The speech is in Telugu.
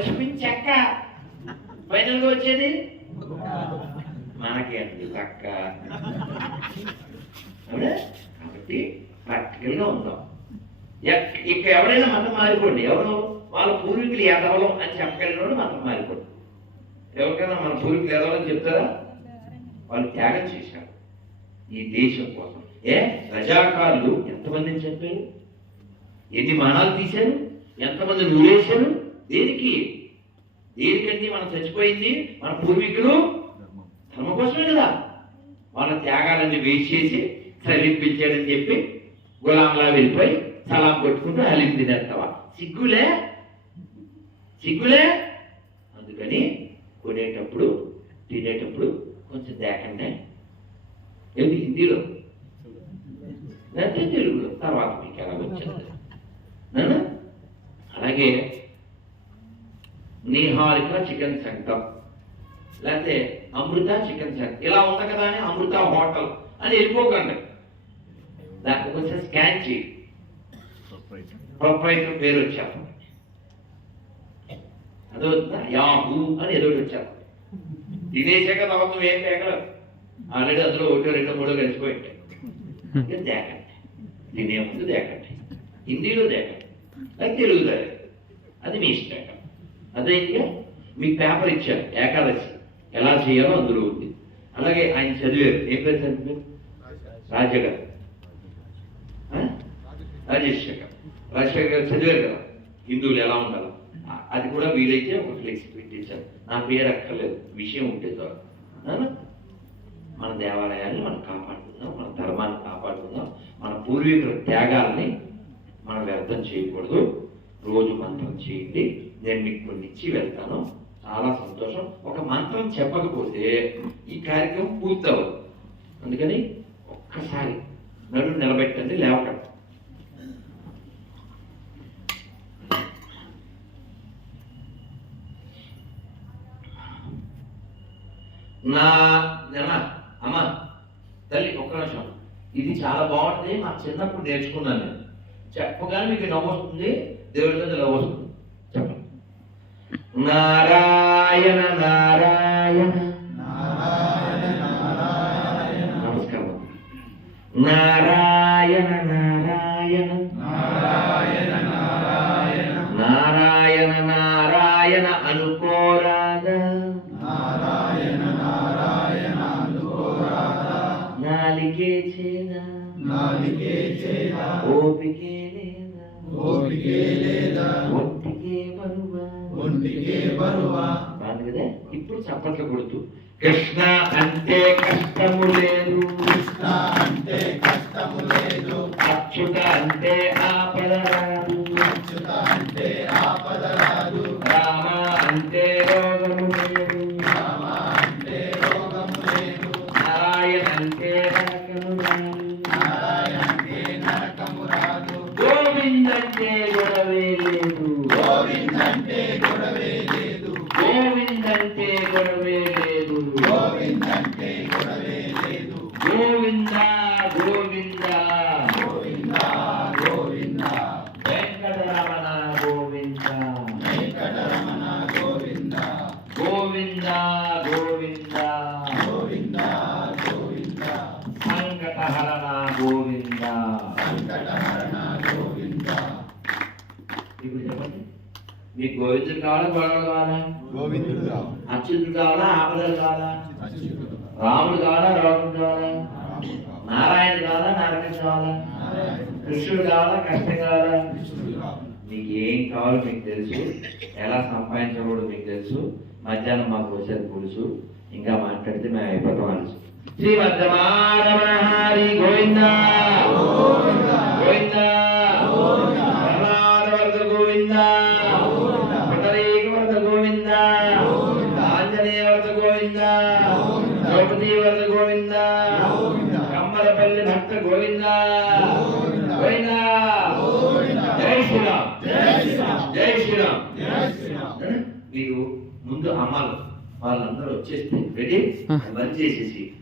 పసిపిన్ చెక్క ఫైనల్గా వచ్చేది? మనకి అండి పక్క. కాబట్టి ప్రాక్టికల్గా ఉందాం. ఎక్- ఇక ఎవరైనా మతం మారిపోండి. ఎవరు? వాళ్ళ పూర్వీకులు ఎదవలం అని చెప్పగలిగినోడు మతం మారిపోండి. ఎవరికైనా మన పూర్వీకులు ఎదవలని చెప్తారా? వాళ్ళు త్యాగం చేశారు. ఈ దేశం కోసం. ఏ? రజాకారులు ఎంతమందిని చెప్పారు ఎన్ని మానాలు తీశారు? ఎంతమంది నూరేశారు? దేనికి? దేనికండి మనం చచ్చిపోయింది? మన పూర్వీకులు? ధర్మ కోసమే కదా. వాళ్ళ త్యాగాలన్నీ వేస్ట్ చేసి సలీం చెప్పి గులాంలా వెళ్ళిపోయి సలాం కొట్టుకుంటూ హలీం తినేస్తావా? సిగ్గులే? సిగ్గులే? అందుకని కొనేటప్పుడు తినేటప్పుడు కొంచెం తేకండి. ఏంటి హిందీలో? లేకపోతే తెలుగులో. తర్వాత మీకు ఎలా వచ్చింది? అలాగే నిహారిక చికెన్ సెంటర్. లేకపోతే అమృత చికెన్ సెంటర్. ఇలా ఉంది కదా అని అమృత హోటల్ అని వెళ్ళిపోకండి. దానికి కొంచెం స్కాన్ చేయి. ప్రొపరైటర్ పేరు వచ్చారు. అదో యాహూ అని ఏదో ఒకటి వచ్చారు. తినేసాక తర్వాత ఏం పేకలు ఆల్రెడీ అందులో ఒకటో రెండో మూడో కలిసిపోయి దేకండి తినే ముందు దేకండి హిందీలో దేకండి అది తెలుగులో అది మీ ఇష్టం. అదే ఇంకా మీకు పేపర్ ఇచ్చారు ఏకాదశి. ఎలా చేయాలో అందులో ఉంది. అలాగే ఆయన చదివారు. ఏం పేరు చదివారు? రాజా రాజశేఖర్. గారు చదివారు కదా. హిందువులు ఎలా ఉండాలి. అది కూడా వీలైతే ఒక ఫ్లెక్స్ పెట్టించారు. నా పేరు అక్కర్లేదు. విషయం ఉంటే చాలు. మన దేవాలయాన్ని మనం కాపాడుకుందాం మన ధర్మాన్ని కాపాడుకుందాం మన పూర్వీకుల త్యాగాల్ని మనం వ్యర్థం చేయకూడదు. రోజు మంత్రం చేయండి. నేను మీకు కొన్ని ఇచ్చి వెళ్తాను. చాలా సంతోషం. ఒక మంత్రం చెప్పకపోతే ఈ కార్యక్రమం పూర్తవదు అందుకని ఒక్కసారి నడు నిలబెట్టండి లేవకండి నా జన అమ్మ తల్లి ఒక్క నిమిషం. ఇది చాలా బాగుంటుంది. మా చిన్నప్పుడు నేర్చుకున్నాను నేను. చెప్పగానే మీకు నవ్వు వస్తుంది. దేవుడి మీద వస్తుంది. నారాయణ నారాయణ. నమస్కారం. నారాయణ నారాయణ. నారాయణ నారాయణ అనుకోరాదా నాలికే చేదా. ఓపికే లేదా. ఒంటికే బరువా బాగుంది కదా ఇప్పుడు చప్పట్లు కొడుతూ కృష్ణ అంటే కష్టము లేదు గోవిందంటే గొడవే లేదు. గోవింద గోవింద. వెంకటరమణ గోవింద. గోవింద. గోవింద. సంకటహరణ గోవింద. ఇప్పుడు చెప్పండి. మీకు గోవిందుడు కావాలా గొడవలు కావాలా గోవిందుడు రావు అచ్యుతుడు కావాలా ఆపదలు కావాలా రాముడు కావాలా రోగం కావాలా నారాయణ కావాలా నరకం కావాలా కృష్ణుడు కావాలా కష్టం కావాలా మీకు ఏం కావాలో మీకు తెలుసు. ఎలా సంపాదించకూడదు మీకు తెలుసు. మధ్యాహ్నం మాకు వచ్చేది పులుసు. ఇంకా మాట్లాడితే మేము అయిపోతాం తెలుసు శ్రీమద్దమారమణ హరి గోవింద. గోవింద. వర్ధ గోవింద కమ్మలపల్లి భక్త గోవింద. గోవింద. జై శ్రీరామ్. జై శ్రీరామ్. మీకు ముందు అమ్మాలు వాళ్ళందరూ వచ్చేస్తే రెడీ. బంద్ చేసేసి.